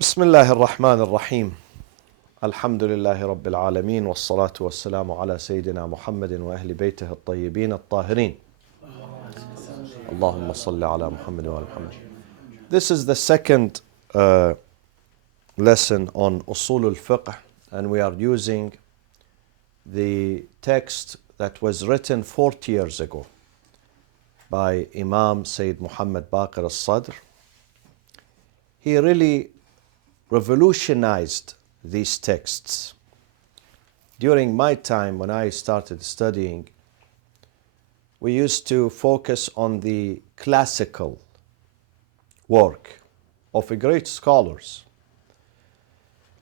بسم الله الرحمن الرحيم الحمد لله رب العالمين والصلاة والسلام على سيدنا محمد وأهل بيته الطيبين الطاهرين اللهم صل على محمد وآل محمد. This is the second lesson on Usul al-Fiqh, and we are using the text that was written 40 years ago by Imam Sayyid Muhammad Baqir al-Sadr. He really revolutionized these texts. During my time when I started studying, we used to focus on the classical work of great scholars.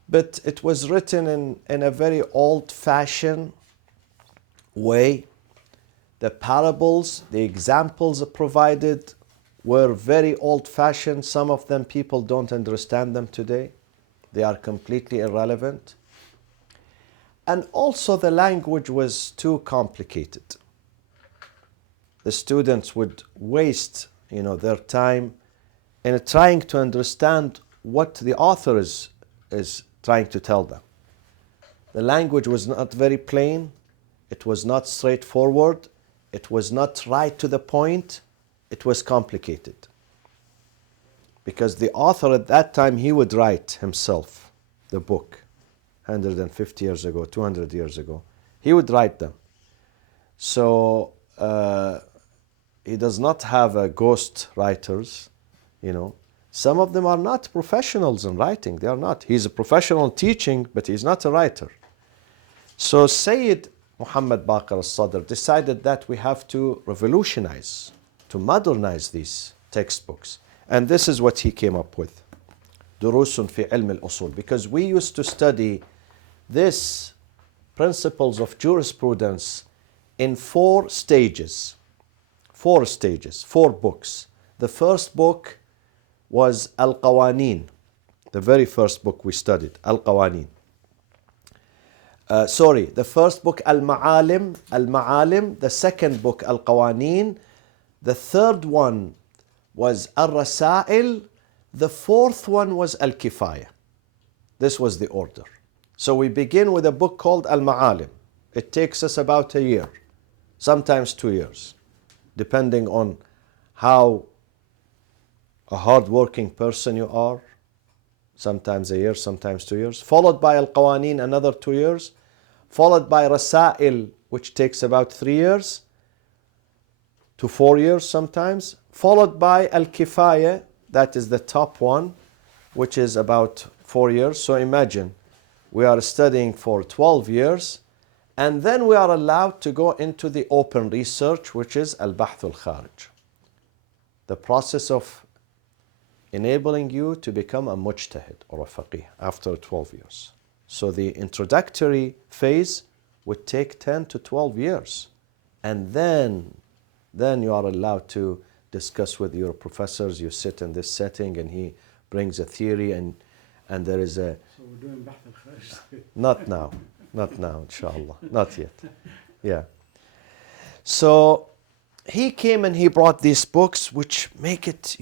But it was written in a very old-fashioned way. The parables, the examples provided were very old-fashioned. Some of them people don't understand them today. They are completely irrelevant. And also the language was too complicated. The students would waste, their time in trying to understand what the author is trying to tell them. The language was not very plain. It was not straightforward. It was not right to the point. It was complicated. Because the author at that time, he would write himself the book 150 years ago, 200 years ago. He would write them. So he does not have ghost writers, Some of them are not professionals in writing. They are not. He's a professional in teaching, but he's not a writer. So Sayyid Muhammad Baqir al-Sadr decided that we have to revolutionize, to modernize these textbooks. And this is what he came up with. دروس في علم الأصول. Because we used to study this principles of jurisprudence in four stages. Four books. The first book was Al-Qawaneen. The very first book we studied, Al-Qawaneen. The first book Al-Ma'alim. The second book Al-Qawaneen. The third one was Al-Rasail. The fourth one was Al-Kifaya. This was the order. So we begin with a book called Al-Ma'alim. It takes us about a year, sometimes 2 years, depending on how a hard-working person you are. Sometimes a year, sometimes 2 years. Followed by Al-Qawaneen, another 2 years. Followed by Rasail, which takes about 3 years to 4 years sometimes. Followed by Al-Kifaya, that is the top one, which is about 4 years. So imagine, we are studying for 12 years, and then we are allowed to go into the open research, which is Al-Bahth al-Kharij. The process of enabling you to become a mujtahid or a faqih after 12 years. So the introductory phase would take 10 to 12 years. And then you are allowed to discuss with your professors. You sit in this setting and he brings a theory and there is a... So we're doing Bahth al-Kharij. Not now, inshallah. Not yet. Yeah. So he came and he brought these books which make it,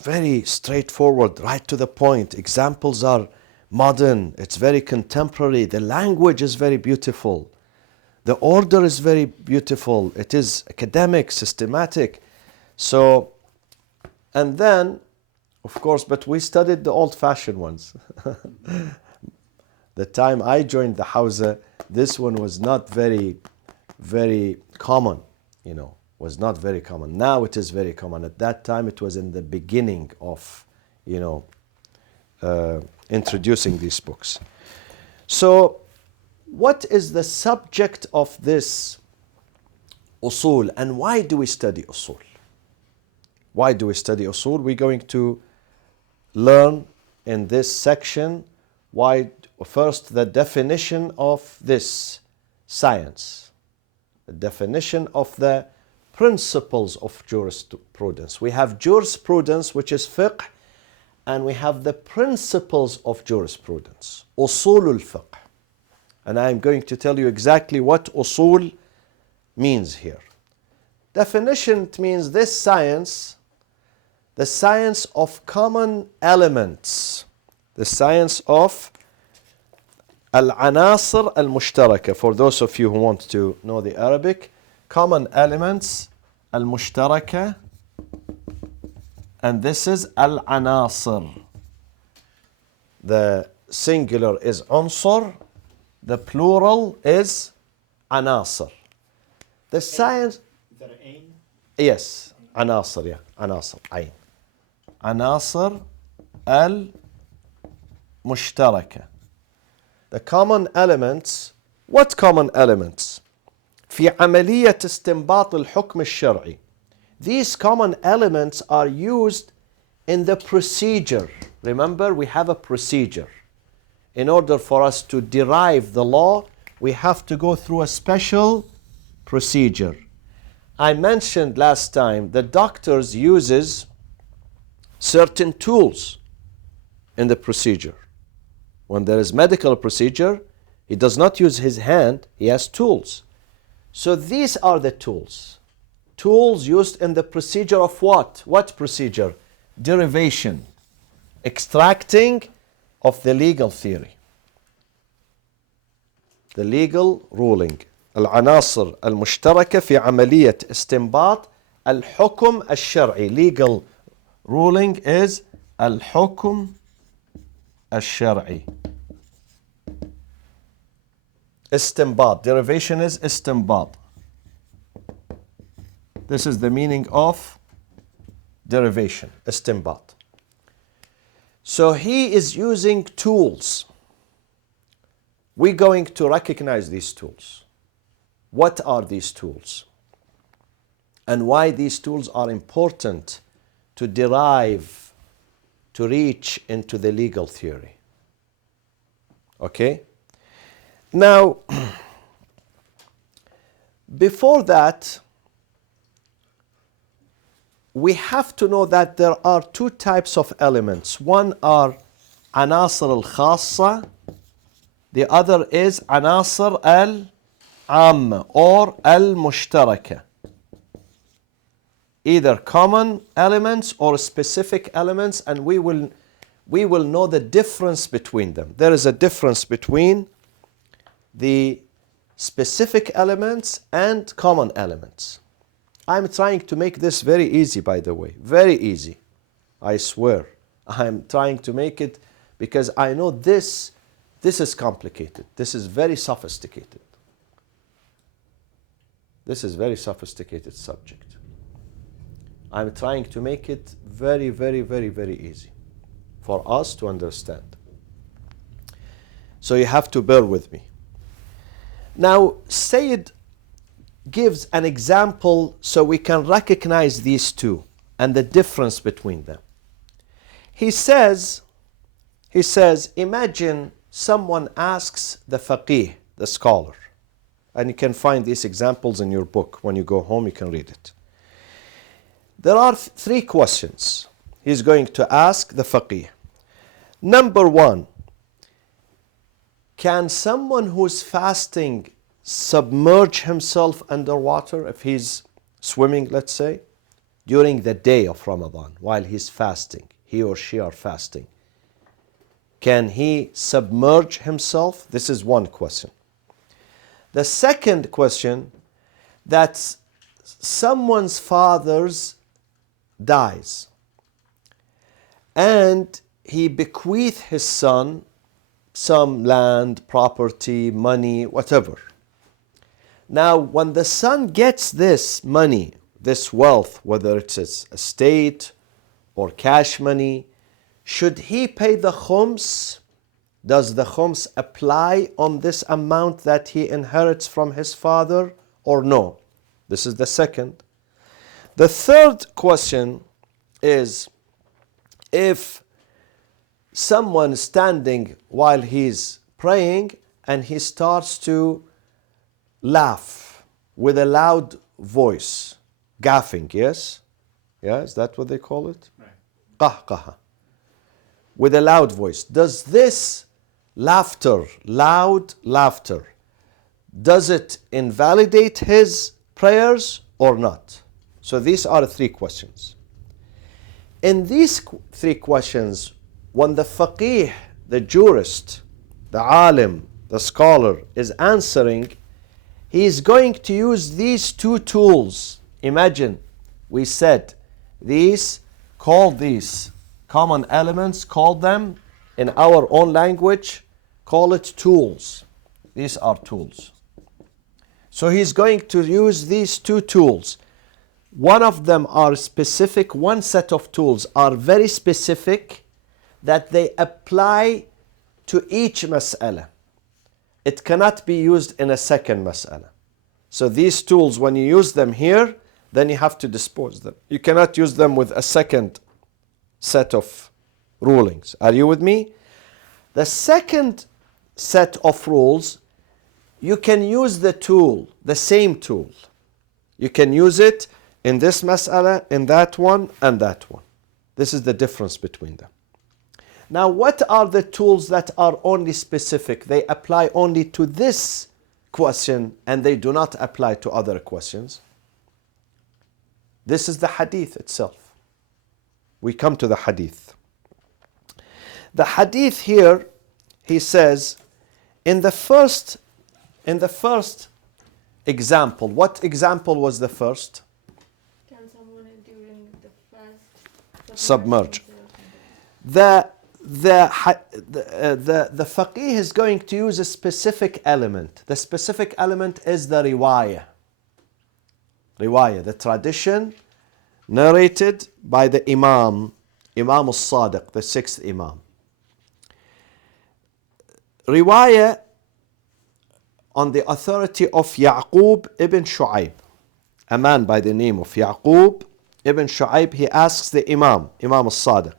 very straightforward, right to the point. Examples are modern. It's very contemporary. The language is very beautiful. The order is very beautiful. It is academic, systematic. So, and then, of course, but we studied the old-fashioned ones. The time I joined the Hawza, this one was not very, very common, was not very common. Now it is very common. At that time, it was in the beginning of, introducing these books. So, what is the subject of this usul, and why do we study usul? Why do we study usul? We're going to learn in this section first the definition of this science, the definition of the principles of jurisprudence. We have jurisprudence, which is fiqh, and we have the principles of jurisprudence, usul al-fiqh. And I'm going to tell you exactly what usul means here. Definition, it means this science the science of common elements. The science of Al-Anasir Al-Mushtaraka. For those of you who want to know the Arabic, common elements, Al-Mushtaraka, and this is Al-Anasir. The singular is Unsur, the plural is Anasir. The science... Is that an ain? Yes, Anasir, yeah, Anasir, Ain. Anasir Al-Mushtaraka. The common elements. What common elements? في عملية استنباط الحكم الشرعي. These common elements are used in the procedure. Remember, we have a procedure. In order for us to derive the law, we have to go through a special procedure. I mentioned last time that doctors uses certain tools in the procedure. When there is medical procedure, he does not use his hand, he has tools. So these are the tools. Tools used in the procedure of what? What procedure? Derivation. Extracting of the legal theory. The legal ruling. العناصر المشتركة في عملية استنباط الحكم الشرعي. Legal ruling is الحكم الشرعي. استنباط. Derivation is استنباط. This is the meaning of derivation. استنباط. So he is using tools. We're going to recognize these tools. What are these tools? And why these tools are important to derive, to reach into the legal theory. Okay? Now, before that, we have to know that there are two types of elements. One are عناصر الخاصة. The other is عناصر العامة or المشتركة. Either common elements or specific elements, and we will know the difference between them. There is a difference between the specific elements and common elements. I'm trying to make this very easy, by the way. Very easy. I swear. I'm trying to make it because I know this is complicated. This is very sophisticated. This is very sophisticated subject. I'm trying to make it very, very, very, very easy for us to understand. So you have to bear with me. Now, Sayyid gives an example so we can recognize these two and the difference between them. He says, imagine someone asks the faqih, the scholar, and you can find these examples in your book. When you go home, you can read it. There are three questions he's going to ask the faqih. Number one, can someone who's fasting submerge himself underwater if he's swimming, let's say, during the day of Ramadan while he's fasting, he or she are fasting? Can he submerge himself? This is one question. The second question, that someone's father dies and he bequeath his son some land, property, money, whatever. Now, when the son gets this money, this wealth, whether it's estate or cash money, should he pay the khums? Does the khums apply on this amount that he inherits from his father or no? This is the second. The third question is, if someone is standing while he's praying and he starts to laugh with a loud voice, gaffing, yes? Yeah, is that what they call it? Right. Qahqaha. With a loud voice. Does this laughter, loud laughter, does it invalidate his prayers or not? So these are the three questions. In these three questions, when the faqih, the jurist, the alim, the scholar is answering, he is going to use these two tools. Imagine, we said these common elements, call them in our own language, call it tools. These are tools. So he's going to use these two tools. One of them are specific, one set of tools are very specific that they apply to each mas'ala. It cannot be used in a second mas'ala. So these tools, when you use them here, then you have to dispose them. You cannot use them with a second set of rulings. Are you with me? The second set of rules, you can use the tool, the same tool. You can use it in this mas'ala, in that one, and that one. This is the difference between them. Now, what are the tools that are only specific? They apply only to this question and they do not apply to other questions. This is the hadith itself. We come to the hadith. The hadith here, he says, in the first example, what example was the first? Can someone during the fast Submerge. The faqih is going to use a specific element. The specific element is the riwayah. Riwayah, the tradition narrated by the Imam al-Sadiq, the sixth Imam. Riwayah on the authority of Ya'qub ibn Shu'ayb. A man by the name of Ya'qub ibn Shu'ayb, he asks the Imam al-Sadiq.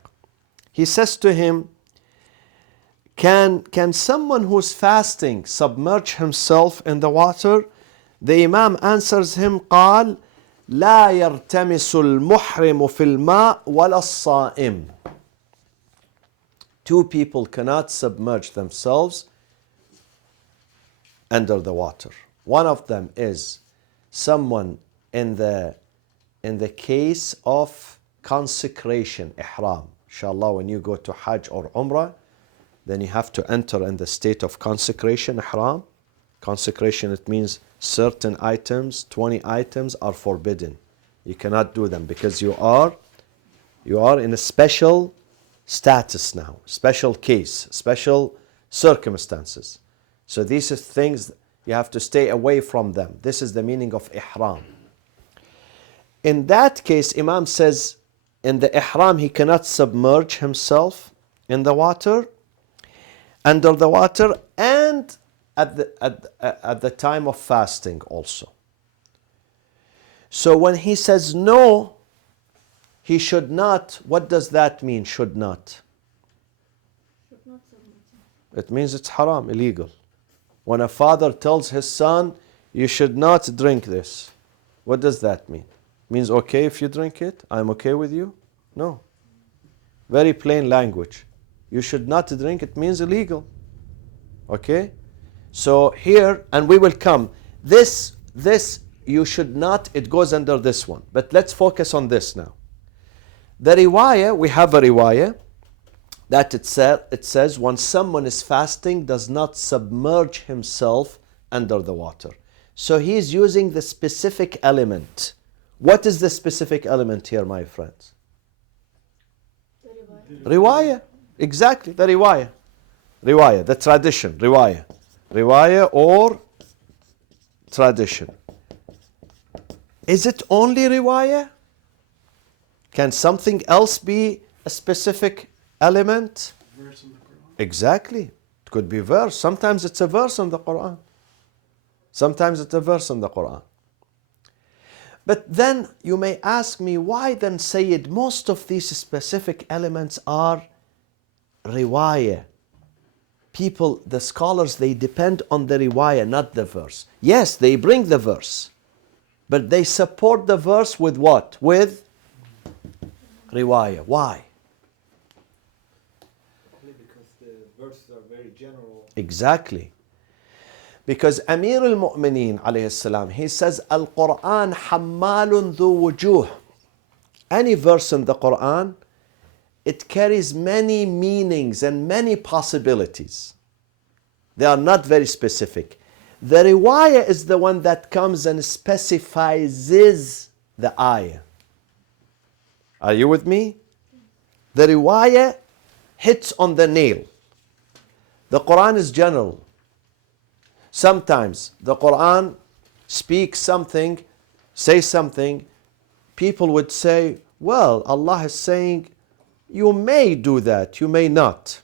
He says to him, can someone who's fasting submerge himself in the water? The Imam answers him, قال لا يرتمس المحرم في الماء ولا الصائم. Two people cannot submerge themselves under the water. One of them is someone in the case of consecration, ihram. Inshallah, when you go to Hajj or Umrah, then you have to enter in the state of consecration, ihram. Consecration, it means certain items, 20 items are forbidden. You cannot do them because you are in a special status now, special case, special circumstances. So these are things you have to stay away from them. This is the meaning of ihram. In that case, Imam says, in the ihram, he cannot submerge himself in the water, under the water, and at the time of fasting also. So when he says no, he should not, what does that mean, should not? should not submit. It means it's haram, illegal. When a father tells his son, you should not drink this, what does that mean? Means okay if you drink it? I'm okay with you? No. Very plain language. You should not drink, it means illegal. Okay? So here, and we will come, this you should not, it goes under this one. But let's focus on this now. The riwayah, we have a riwayah that it says when someone is fasting does not submerge himself under the water. So he is using the specific element. What is the specific element here, my friends? Riwayah. Exactly, the riwayah. Riwayah, the tradition, riwayah. Riwayah or tradition. Is it only riwayah? Can something else be a specific element? Verse in the Quran. Exactly. It could be verse. Sometimes it's a verse in the Quran. Sometimes it's a verse in the Quran. But then you may ask me, why then, Sayyid, most of these specific elements are riwayah? People, the scholars, they depend on the riwayah, not the verse. Yes, they bring the verse. But they support the verse with what? With riwayah. Why? Because the verses are very general. Exactly. Because Amir al-Mu'mineen alayhi salam, he says, Al-Quran hammalun dhu wujuh. Any verse in the Quran it carries many meanings and many possibilities. They are not very specific. The riwayah is the one that comes and specifies the ayah. Are you with me? The riwayah hits on the nail. The Quran is general. Sometimes the Quran speaks something, says something, people would say, well, Allah is saying, you may do that, you may not.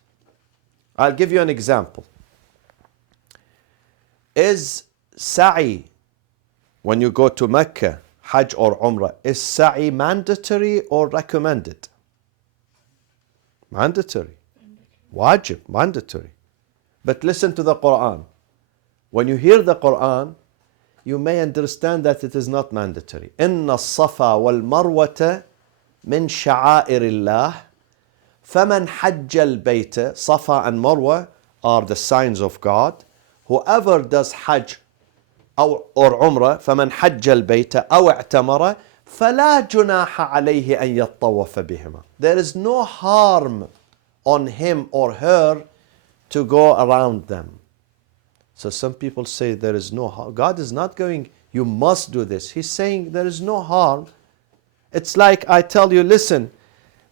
I'll give you an example. Is sa'i, when you go to Mecca, Hajj or Umrah, is sa'i mandatory or recommended? Mandatory. Wajib, mandatory. But listen to the Quran. When you hear the Quran, you may understand that it is not mandatory. إن الصفا والمروة من شعائر الله فمن حج البيت. Safa and Marwa are the signs of God. Whoever does Hajj or Umrah فمن حج البيت أو اعتمر فلا جناح عليه أن يطوف بهما. There is no harm on him or her to go around them. So some people say there is no harm. God is not going, you must do this. He's saying there is no harm. It's like I tell you, listen,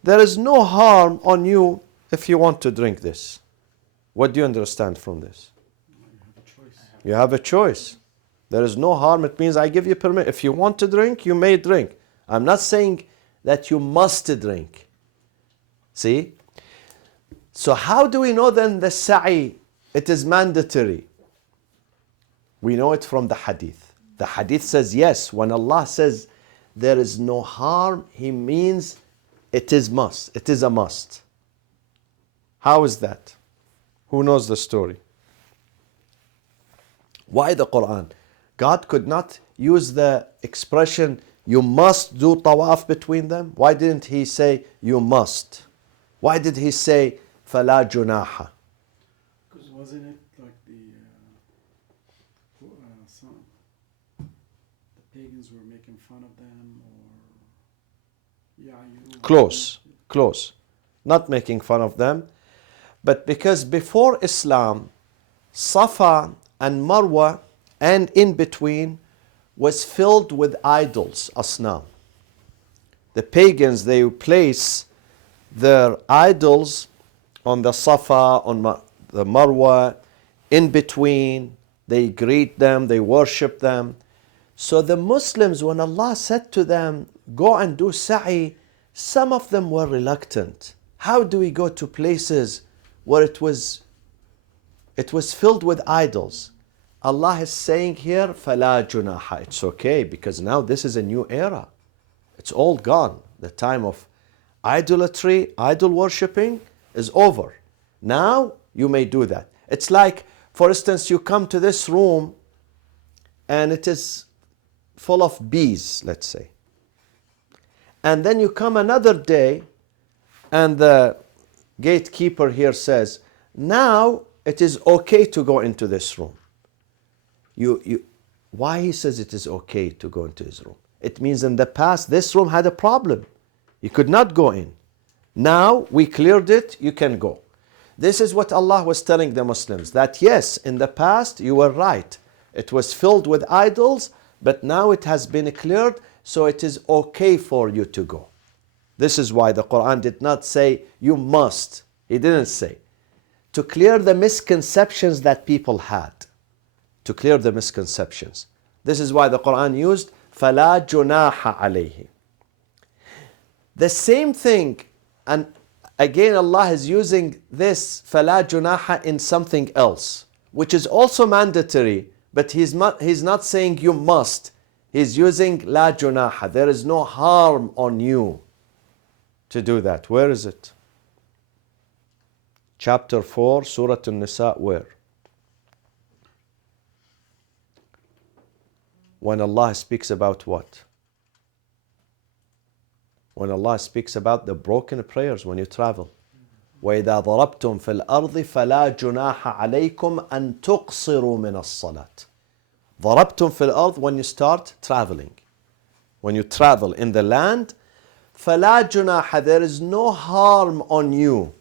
there is no harm on you if you want to drink this. What do you understand from this? You have a choice. There is no harm. It means I give you permission. If you want to drink, you may drink. I'm not saying that you must drink. See? So how do we know then the sa'i, it is mandatory? We know it from the hadith. The hadith says yes, when Allah says there is no harm, He means it is must. It is a must. How is that? Who knows the story? Why the Quran? God could not use the expression, you must do tawaf between them. Why didn't He say, you must? Why did He say, فَلَا جُنَاحَ? Because wasn't it like the pagans were making fun of them, or Close. Not making fun of them. But because before Islam, Safa and Marwa and in between was filled with idols, asnam. The pagans, they place their idols on the Safa, on the Marwa, in between. They greet them, they worship them. So the Muslims, when Allah said to them, go and do sa'i, some of them were reluctant. How do we go to places where it was filled with idols? Allah is saying here, فَلَا جُنَاحَ. It's okay, because now this is a new era. It's all gone. The time of idolatry, idol worshipping is over. Now you may do that. It's like, for instance, you come to this room and it is full of bees, let's say. And then you come another day and the gatekeeper here says, now it is okay to go into this room. Why he says it is okay to go into his room? It means in the past this room had a problem. You could not go in. Now we cleared it, you can go. This is what Allah was telling the Muslims, that yes, in the past you were right. It was filled with idols, but now it has been cleared, so it is okay for you to go. This is why the Quran did not say you must. He didn't say. To clear the misconceptions that people had. To clear the misconceptions. This is why the Quran used فَلَا جُنَاحَ عَلَيْهِ. The same thing, and again Allah is using this فَلَا جُنَاحَ in something else, which is also mandatory, but He's not saying you must. He's using لَا جُنَاحَ. There is no harm on you to do that. Where is it? Chapter 4, Surah An-Nisa, where? When Allah speaks about what? When Allah speaks about the broken prayers when you travel. وَإِذَا ضَرَبْتُمْ فِي الْأَرْضِ فَلَا جُنَاحَ عَلَيْكُمْ أَن تُقْصِرُوا مِنَ الصَّلَاةِ. ضَرَبْتُمْ فِي الْأَرْضِ when you start traveling. When you travel in the land, فَلَا جُنَاحَ, there is no harm on you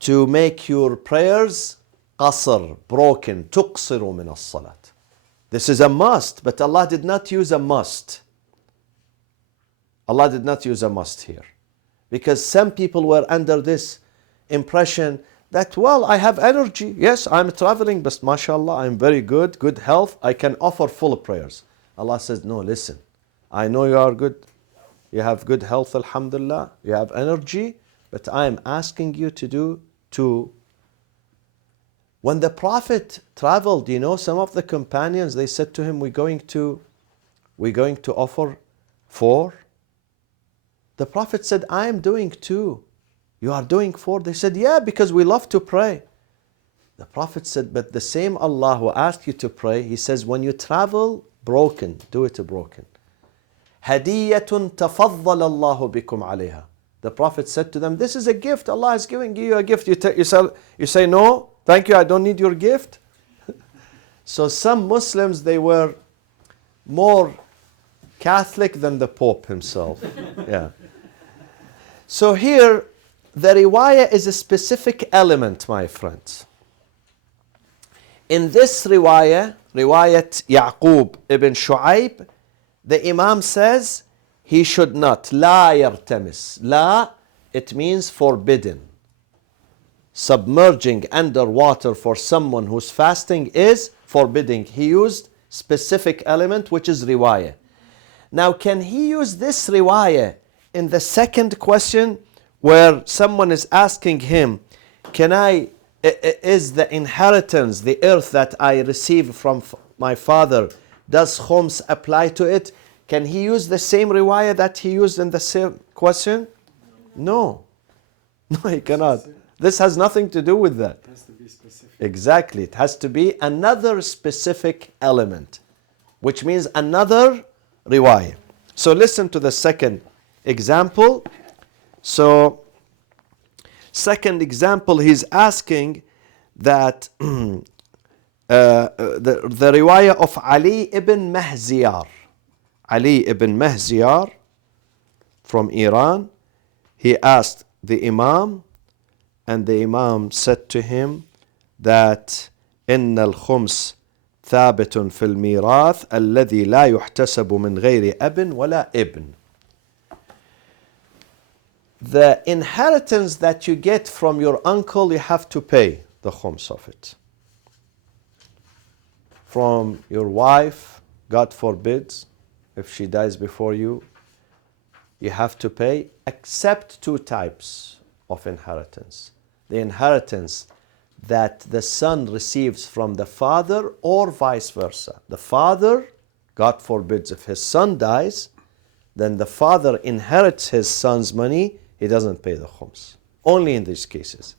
to make your prayers قصر, broken, تُقْصِرُ مِنَ الصَّلَاةِ. This is a must, but Allah did not use a must. Allah did not use a must here. Because some people were under this impression that, well, I have energy. Yes, I'm traveling, but mashallah, I'm very good health. I can offer full prayers. Allah says, no, listen. I know you are good. You have good health, alhamdulillah. You have energy, but I am asking you to do two. When the Prophet traveled, you know, some of the companions, they said to him, we're going to offer 4. The Prophet said, I am doing 2. You are doing 4. They said, yeah, because we love to pray. The Prophet said, but the same Allah who asked you to pray, He says, when you travel, broken, do it broken. هَدِيَّةٌ تَفَضَّلَ اللَّهُ بِكُمْ عَلَيْهَا. The Prophet said to them, this is a gift. Allah is giving you a gift. You say, no, thank you, I don't need your gift. So some Muslims, they were more Catholic than the Pope himself. Yeah. So here, the riwayah is a specific element, my friends. In this riwayah, riwayat Ya'qub ibn Shu'ayb, the Imam says he should not. لا يرتمس. لا, it means forbidden. Submerging underwater for someone who's fasting is forbidding. He used specific element, which is riwayah. Now, can he use this riwayah in the second question where someone is asking him, is the inheritance, the earth that I receive from my father, does khums apply to it? Can he use the same riwayah that he used in the same question? No. No, he cannot. This has nothing to do with that. It has to be specific. Exactly. It has to be another specific element, which means another riwayah. So listen to the second example. So, second example, he's asking that the riwayah of Ali ibn Mahziyar. Ali ibn Mahziyar from Iran. He asked the Imam, and the Imam said to him that إن الخمس ثابت في الميراث الذي لا يحتسب من غير أب ولا ابن. The inheritance that you get from your uncle, you have to pay the khums of it. From your wife, God forbids, if she dies before you, you have to pay, except 2 types of inheritance. The inheritance that the son receives from the father or vice versa. The father, God forbids, if his son dies, then the father inherits his son's money, he doesn't pay the khums. Only in these cases.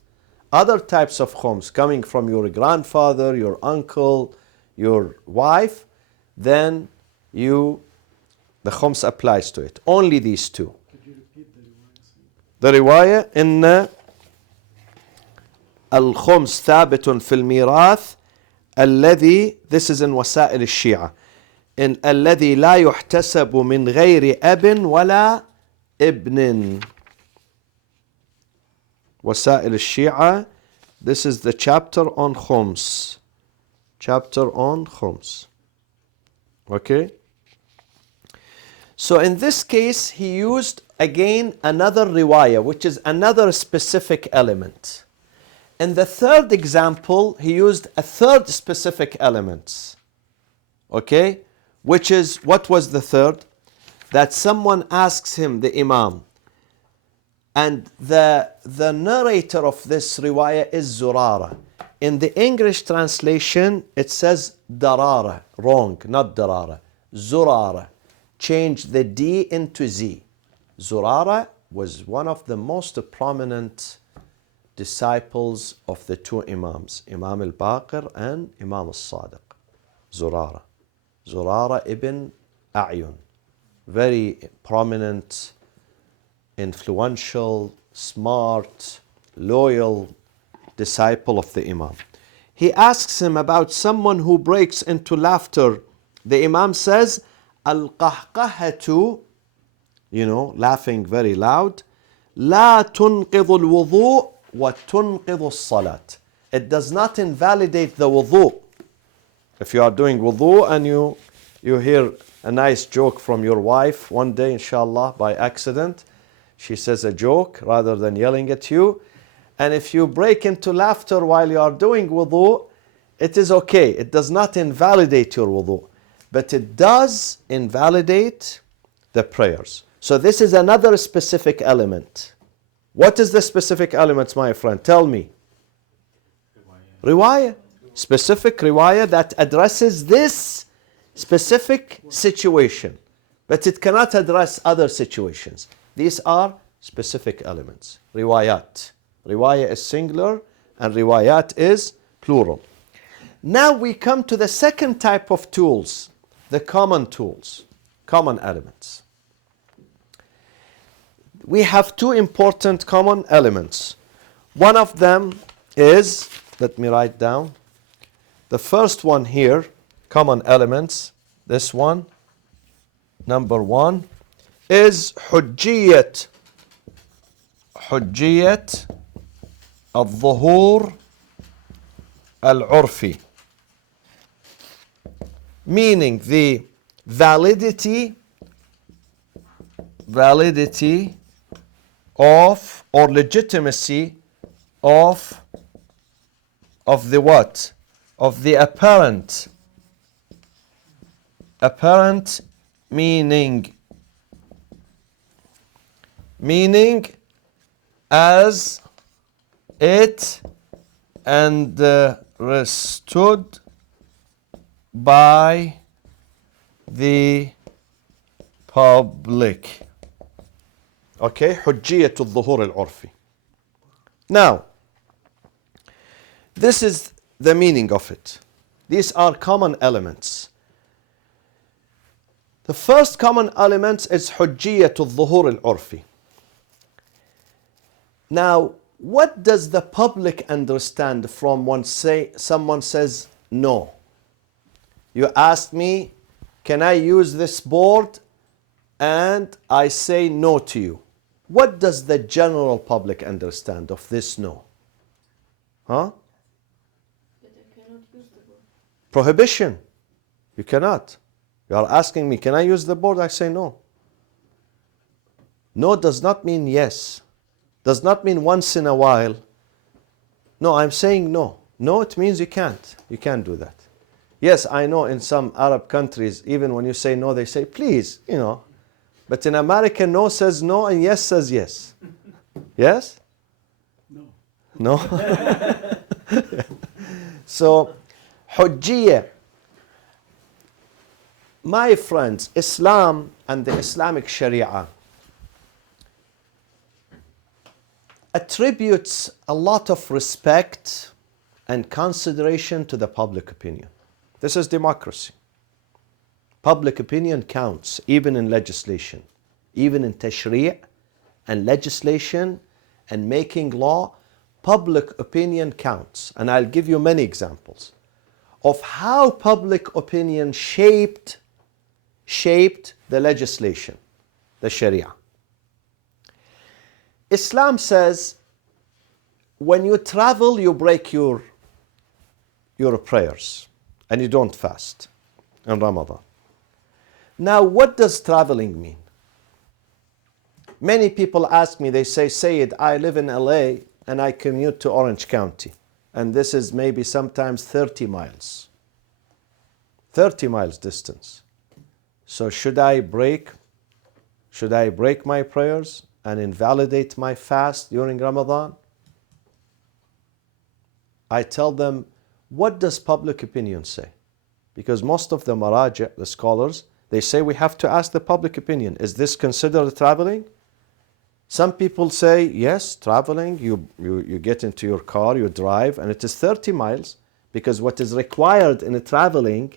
Other types of khums coming from your grandfather, your uncle, your wife, then the khums applies to it. Only these 2. Could you repeat the riwayah? The riwayah in الخمس ثابت في الميراث الذي, this is in وسائل الشيعة, in الذي لا يحتسب من غير أب ولا ابن. وسائل الشيعة, this is the chapter on khums. Chapter on khums. Okay? So in this case, he used again another riwayah, which is another specific element. In the third example, he used a third specific element. Okay? Which is, what was the third? That someone asks him, the Imam, and the narrator of this riwayah is Zurara. In the English translation, it says Darara. Wrong, not Darara. Zurara. Change the D into Z. Zurara was one of the most prominent disciples of the 2 Imams, Imam al-Baqir and Imam al-Sadiq. Zurara. Zurara ibn A'yun. Very prominent, influential, smart, loyal disciple of the Imam. He asks him about someone who breaks into laughter. The Imam says, Al-qahqahatu laughing very loud. لا تنقض الوضوء وتنقض الصلاة. It does not invalidate the wudu. If you are doing wudu and you hear a nice joke from your wife one day, inshallah, by accident, she says a joke rather than yelling at you, and if you break into laughter while you are doing wudu, it is okay. It does not invalidate your wudu, but it does invalidate the prayers. So this is another specific element. What is the specific element, my friend? Tell me. Riwayah. Specific riwayah that addresses this specific situation, but it cannot address other situations. These are specific elements. Riwayat. Riwayah is singular and riwayat is plural. Now we come to the second type of tools, the common tools, common elements. We have two important common elements. One of them is, let me write down, the first one here, common elements, this one, number one, is حجية الظهور العرفي, meaning the validity of or legitimacy of the what? Of the apparent meaning as it understood by the public. Okay, حجية الظهور العرفي. Now, this is the meaning of it. These are common elements. The first common element is حجية الظهور العرفي. Now, what does the public understand from when someone says no? You ask me, can I use this board? And I say no to you. What does the general public understand of this no? Huh? That I cannot use the board. Prohibition. You cannot. You are asking me, can I use the board? I say no. No does not mean yes. Does not mean once in a while. No, I'm saying no. No, it means you can't. You can't do that. Yes, I know in some Arab countries, even when you say no, they say please, But in America, no says no and yes says yes. Yes? No. No? So, حجية. My friends, Islam and the Islamic Sharia attributes a lot of respect and consideration to the public opinion. This is democracy. Public opinion counts, even in legislation, even in tashri' and legislation and making law. Public opinion counts. And I'll give you many examples of how public opinion shaped the legislation, the Sharia. Islam says when you travel, you break your prayers and you don't fast in Ramadan. Now, what does traveling mean? Many people ask me, they say, Sayyid, I live in LA and I commute to Orange County. And this is maybe sometimes 30 miles. 30 miles distance. So should I break my prayers and invalidate my fast during Ramadan? I tell them, what does public opinion say? Because most of the maraja, the scholars, they say we have to ask the public opinion. Is this considered traveling? Some people say, yes, traveling, you get into your car, you drive, and it is 30 miles, because what is required in traveling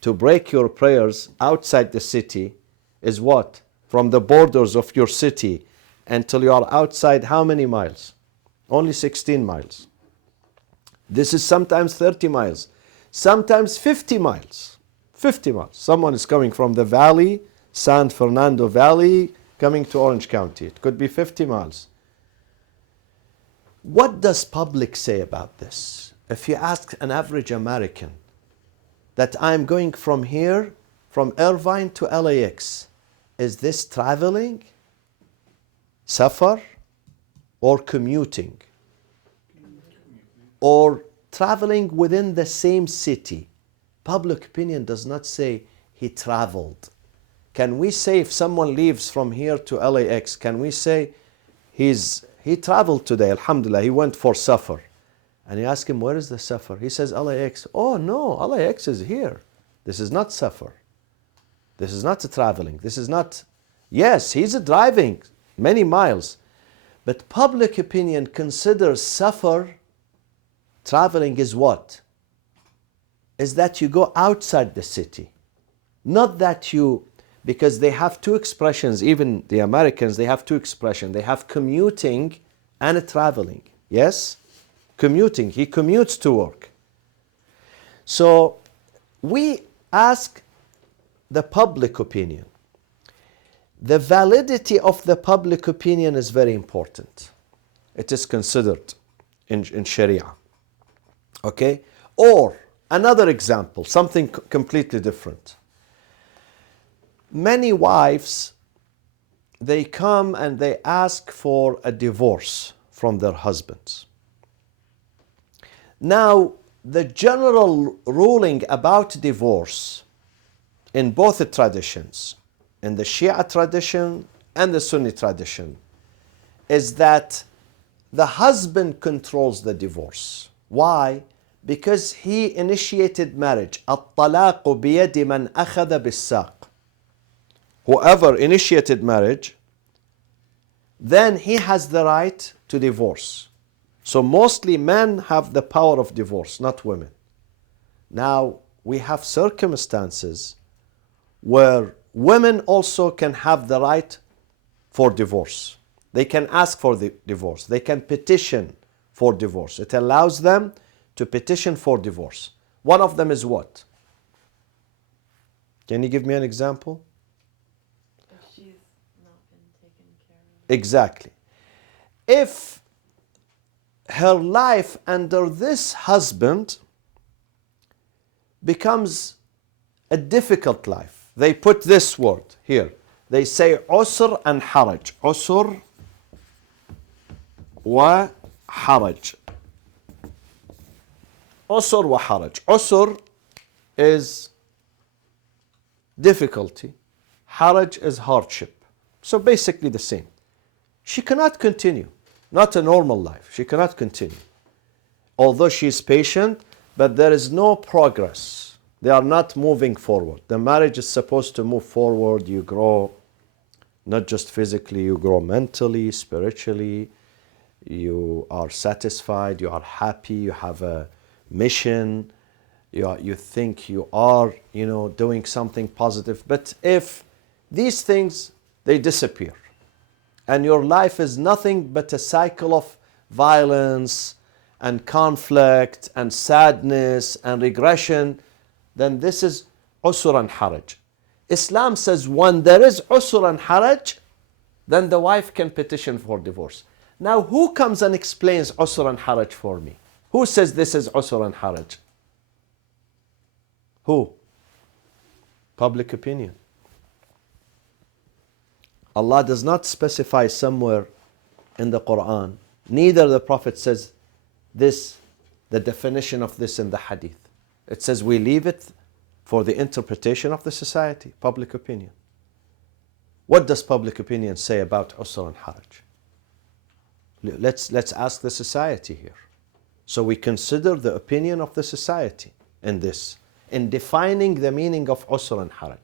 to break your prayers outside the city is what? From the borders of your city until you are outside, how many miles? Only 16 miles. This is sometimes 30 miles, sometimes 50 miles. 50 miles. Someone is coming from the valley, San Fernando Valley, coming to Orange County. It could be 50 miles. What does public say about this? If you ask an average American that I'm going from here, from Irvine to LAX, is this traveling, safar, or commuting? Or traveling within the same city? Public opinion does not say he traveled. Can we say if someone leaves from here to LAX, can we say he traveled today, alhamdulillah, he went for safar? And you ask him, where is the safar? He says LAX. Oh no, LAX is here. This is not safar. This is not traveling. This is not, yes, he's driving many miles. But public opinion considers safar, traveling is what? Is that you go outside the city. Not that you, because they have two expressions, even the Americans, they have two expressions. They have commuting and traveling. Yes? Commuting. He commutes to work. So we ask the public opinion. The validity of the public opinion is very important. It is considered in Sharia. Okay? Or another example, something completely different. Many wives, they come and they ask for a divorce from their husbands. Now, the general ruling about divorce in both the traditions, in the Shia tradition and the Sunni tradition, is that the husband controls the divorce. Why? Because he initiated marriage. الطلاق بيد من أخذ بالساق. Whoever initiated marriage, then he has the right to divorce. So mostly men have the power of divorce, not women. Now, we have circumstances where women also can have the right for divorce. They can ask for the divorce. They can petition for divorce. It allows them to petition for divorce. One of them is what? Can you give me an example? If she's not been taken care of. Exactly. If her life under this husband becomes a difficult life, they put this word here. They say usr and haraj. Usr wa haraj. Usr wa haraj. Usr is difficulty. Haraj is hardship. So basically the same. She cannot continue. Not a normal life. She cannot continue. Although she is patient, but there is no progress. They are not moving forward. The marriage is supposed to move forward. You grow, not just physically, you grow mentally, spiritually. You are satisfied, you are happy, you have a mission. You think you are, doing something positive. But if these things, they disappear, and your life is nothing but a cycle of violence and conflict and sadness and regression, then this is usr and haraj. Islam says when there is usr and haraj, then the wife can petition for divorce. Now, who comes and explains usr and haraj for me? Who says this is usr and haraj? Who? Public opinion. Allah does not specify somewhere in the Quran, neither the Prophet says this, the definition of this in the hadith. It says we leave it for the interpretation of the society, public opinion. What does public opinion say about usr and haraj? Let's ask the society here. So we consider the opinion of the society in this, in defining the meaning of usr and haraj.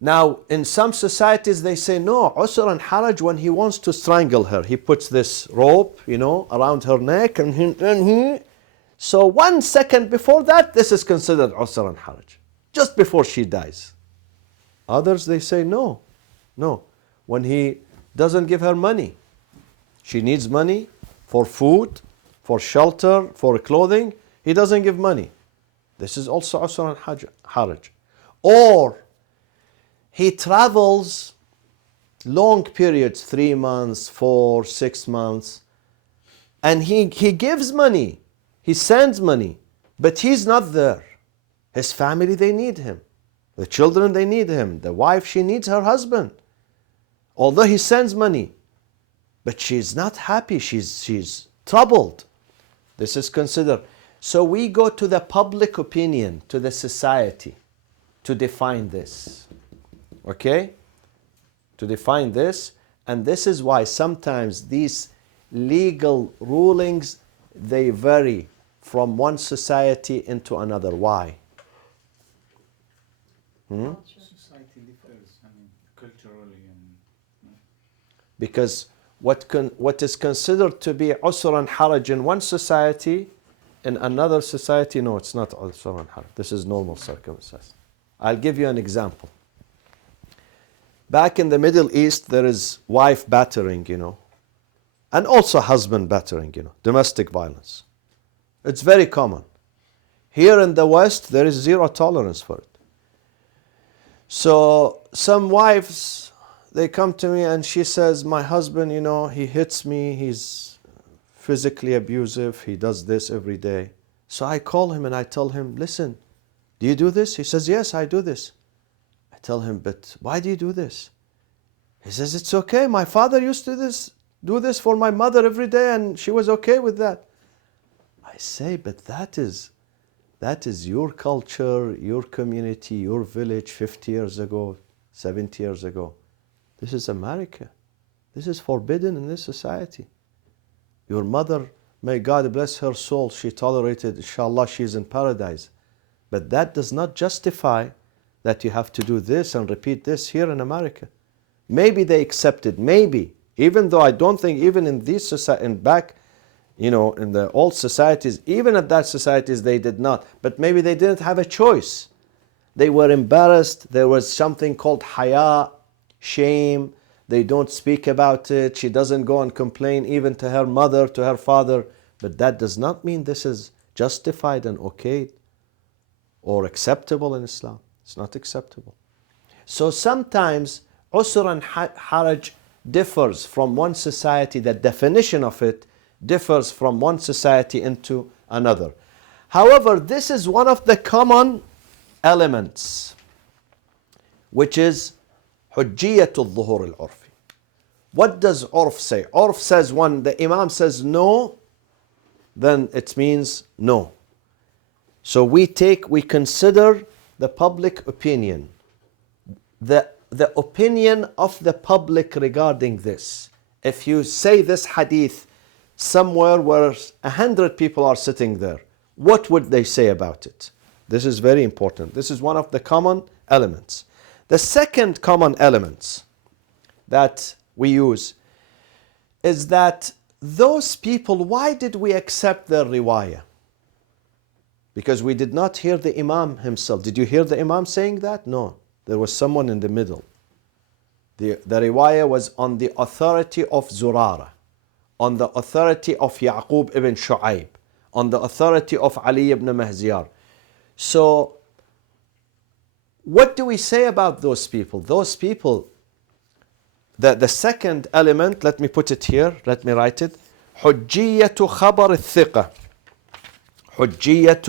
Now, in some societies, they say, no, usr and haraj, when he wants to strangle her, he puts this rope, around her neck, and so 1 second before that, this is considered usr and haraj, just before she dies. Others, they say, no, when he doesn't give her money, she needs money for food, for shelter, for clothing, he doesn't give money. This is also usr and haraj. Or he travels long periods, 3 months, 4, 6 months, and he gives money, he sends money, but he's not there. His family, they need him. The children, they need him. The wife, she needs her husband. Although he sends money, but she's not happy, she's troubled. This is considered. So we go to the public opinion, to the society, to define this. Okay? To define this. And this is why sometimes these legal rulings, they vary from one society into another. Why? Society differs, I mean, culturally and. Because what is considered to be usr and haraj in one society, in another society, no, it's not usr and haraj. This is normal circumstances. I'll give you an example. Back in the Middle East, there is wife battering, and also husband battering, domestic violence. It's very common. Here in the West, there is zero tolerance for it. So some wives, they come to me and she says, my husband, he hits me, he's physically abusive, he does this every day. So I call him and I tell him, listen, do you do this? He says, yes, I do this. I tell him, but why do you do this? He says, it's okay. My father used to do this for my mother every day and she was okay with that. I say, but that is your culture, your community, your village 50 years ago, 70 years ago. This is America. This is forbidden in this society. Your mother, may God bless her soul, she tolerated, inshallah, she's in paradise. But that does not justify that you have to do this and repeat this here in America. Maybe they accepted, maybe. Even though I don't think even in these societies, in the old societies, even at that societies, they did not. But maybe they didn't have a choice. They were embarrassed. There was something called haya, shame. They don't speak about it. She doesn't go and complain even to her mother, to her father. But that does not mean this is justified and okay or acceptable in Islam. It's not acceptable. So sometimes usr and haraj differs from one society. The definition of it differs from one society into another. However, this is one of the common elements, which is hujjiyatul dhuhur al-urfi. What does urf say? Urf says when the imam says no, then it means no. So we consider the public opinion, the opinion of the public regarding this. If you say this hadith somewhere where 100 people are sitting there, what would they say about it? This is very important. This is one of the common elements. The second common element that we use is that those people, why did we accept their riwayah? Because we did not hear the imam himself. Did you hear the imam saying that? No. There was someone in the middle. The riwayah was on the authority of Zurara, on the authority of Yaqub ibn Shu'aib, on the authority of Ali ibn Mahziyar. So, what do we say about those people? Those people, the second element, let me put it here, let me write it. حجية خبر الثقة. حجية,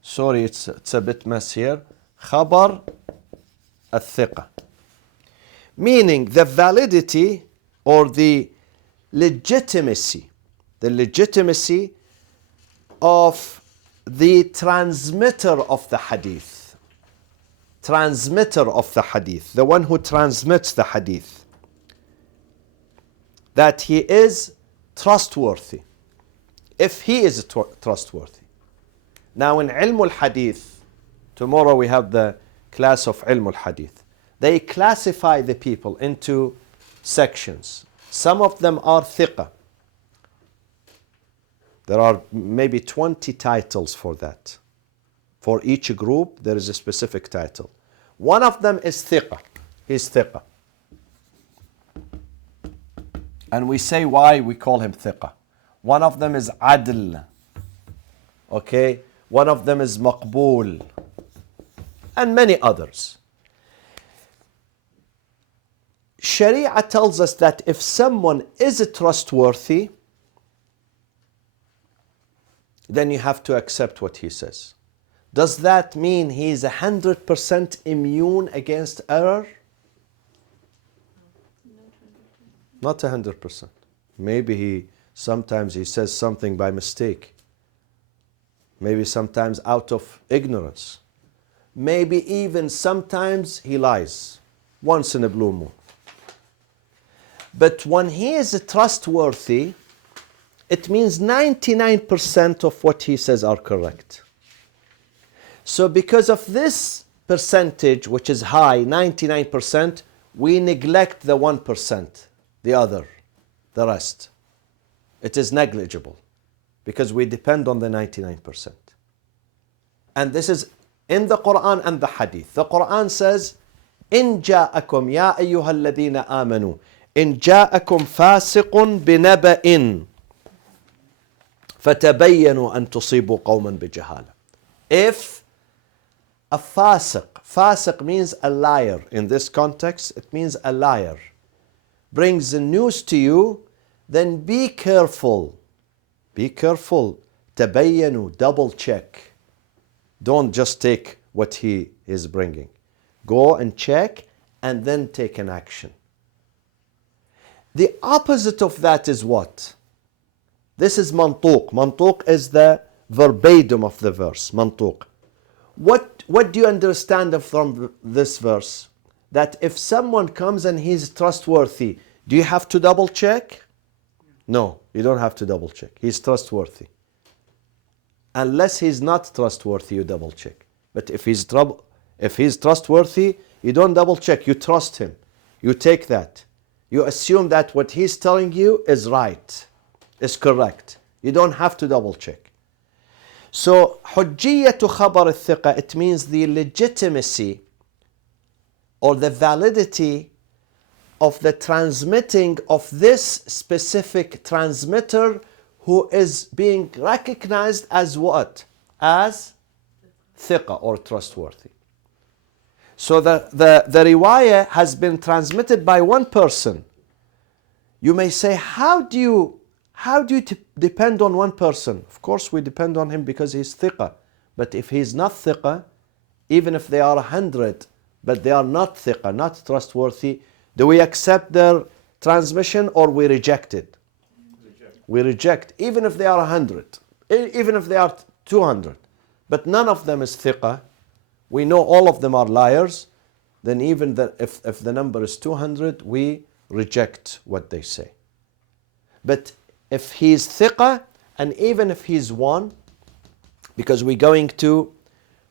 sorry, it's a bit mess here. خبر الثقة. Meaning the validity or the legitimacy of the transmitter of the hadith. Transmitter of the hadith, the one who transmits the hadith. That he is trustworthy. If he is trustworthy. Now in Ilm al-Hadith, tomorrow we have the class of Ilm al-Hadith. They classify the people into sections. Some of them are thiqah. There are maybe 20 titles for that. For each group, there is a specific title. One of them is thiqah. He's thiqah. And we say why we call him thiqah. One of them is adl. Okay? One of them is maqbool. and many others. Sharia tells us that if someone is trustworthy, then you have to accept what he says. Does that mean he is 100% immune against error? Not 100%. Maybe sometimes he says something by mistake. Maybe sometimes out of ignorance. Maybe even sometimes he lies, once in a blue moon. But when he is trustworthy, it means 99% of what he says are correct. So because of this percentage, which is high, 99%, we neglect the 1%, the rest. It is negligible because we depend on the 99%. And this is in the Quran and the Hadith. The Quran says, إن جاءكم يا أيها الذين آمنوا إن جاءكم فاسق بنبأ فتبينوا أن تصيبوا قوما بجهالة. If a fasiq means a liar. In this context, it means a liar. Brings the news to you, then be careful. Be careful. تبينوا, double check. Don't just take what he is bringing. Go and check and then take an action. The opposite of that is what? This is mantuq. Mantuq is the verbatim of the verse. Mantuq. What do you understand from this verse? That if someone comes and he's trustworthy, do you have to double check? No, you don't have to double check. He's trustworthy. Unless he's not trustworthy, you double check. But if he's trustworthy, you don't double check. You trust him. You take that. You assume that what he's telling you is right, is correct. You don't have to double check. So, حجية خبر الثقة, it means the legitimacy or the validity of the transmitting of this specific transmitter who is being recognized as what? As thiqa or trustworthy. So the riwayah has been transmitted by one person. You may say, how do you depend on one person? Of course we depend on him because he's thiqa. But if he's not thiqa, even if they are 100, but they are not thiqa, not trustworthy, do we accept their transmission or we reject it? We reject, even if they are 100, even if they are 200. But none of them is thiqa. We know all of them are liars. Then even if the number is 200, we reject what they say. But if he is thiqa, and even if he's one, because we're going to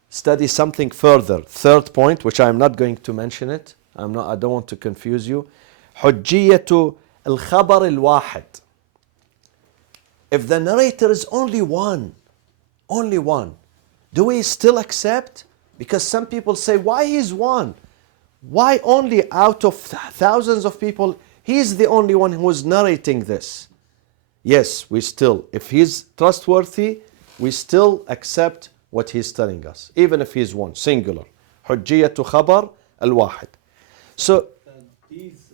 study something further. Third point, which I'm not going to mention it. I don't want to confuse you. حجية الخبر الواحد. If the narrator is only one, do we still accept? Because some people say, why he's one? Why only out of thousands of people, he's the only one who is narrating this? Yes, if he's trustworthy, we still accept what he's telling us, even if he's one, singular. حجية خبر الواحد. So, these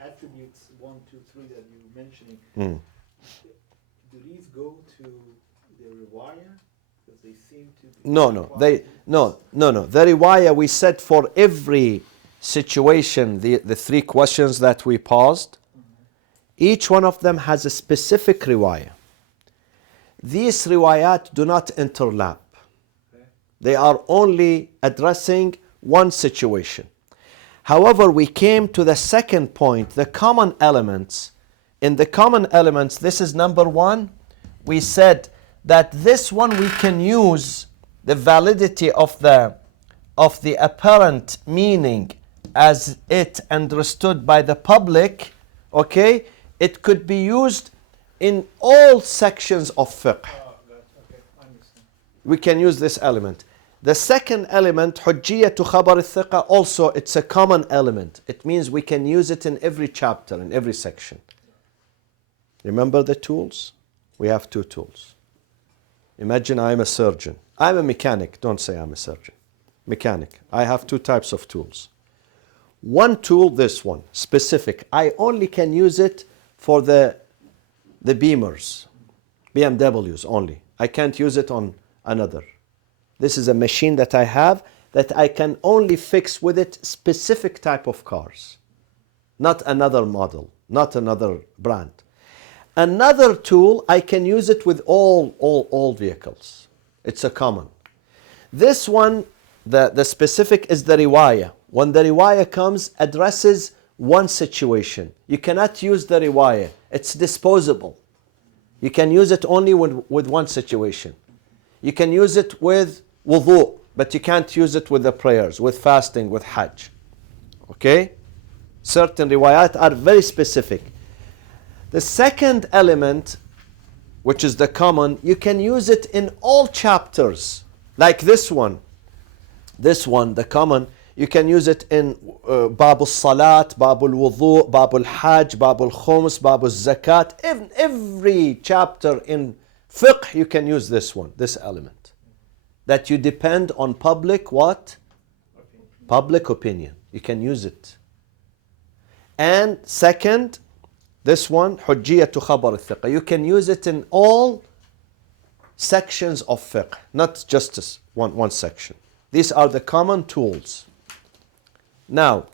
attributes, 1, 2, 3 that you're mentioning, do these go to the riwayah? Because they seem to be No. The riwayah, we said for every situation, the three questions that we paused, each one of them has a specific riwayah. These riwayat do not interlap. They are only addressing one situation. However, we came to the second point, the common elements. In the common elements, this is number one. We said that this one we can use the validity of the apparent meaning as it understood by the public. Okay, it could be used in all sections of fiqh. We can use this element. The second element, حجية خبر الثقة, also it's a common element. It means we can use it in every chapter, in every section. Remember the tools? We have two tools. Imagine I'm a surgeon. I'm a mechanic. Don't say I'm a surgeon. mechanic. I have two types of tools. One tool, this one, specific. I only can use it for the Beamers, BMWs only. I can't use it on another. This is a machine that I have that I can only fix with it specific type of cars, not another model, not another brand. Another tool, I can use it with all vehicles. It's a common. This one, the specific is the riwayah. When the riwayah comes, addresses one situation. You cannot use the riwayah. It's disposable. You can use it only with one situation. You can use it with wudu, but you can't use it with the prayers, with fasting, with hajj. Okay? Certain riwayat are very specific. The second element, which is the common, you can use it in all chapters. Like this one. This one, the common, you can use it in Babul Salat, Babul Wudu, Babul Hajj, Babul Khums, Babul Zakat. Every chapter in fiqh, you can use this one, this element. That you depend on public what? Public opinion. You can use it. And second, this one, Hujjiyatu Khabar al-Thiqa. You can use it in all sections of fiqh, not just one section. These are the common tools. Now,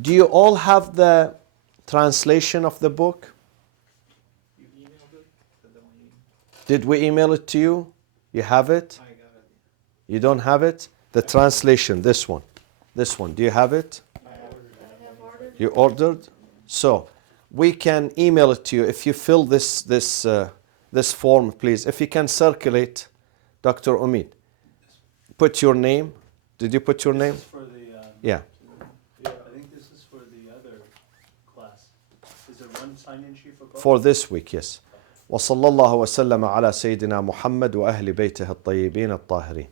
do you all have the translation of the book? You emailed it? Is that the one you- Did we email it to you? You have it? I got it. You don't have it? The translation, this one. This one, do you have it? I ordered it. I have ordered. You ordered? So, we can email it to you. If you fill this form, please. If you can circulate, Dr. Umid. Put your name. Did you put your name? This is for the, Yeah. I think this is for the other class. Is there one sign-in sheet for both? For this week, yes. وصلى الله وسلم على سيدنا محمد وأهل بيته الطيبين الطاهرين.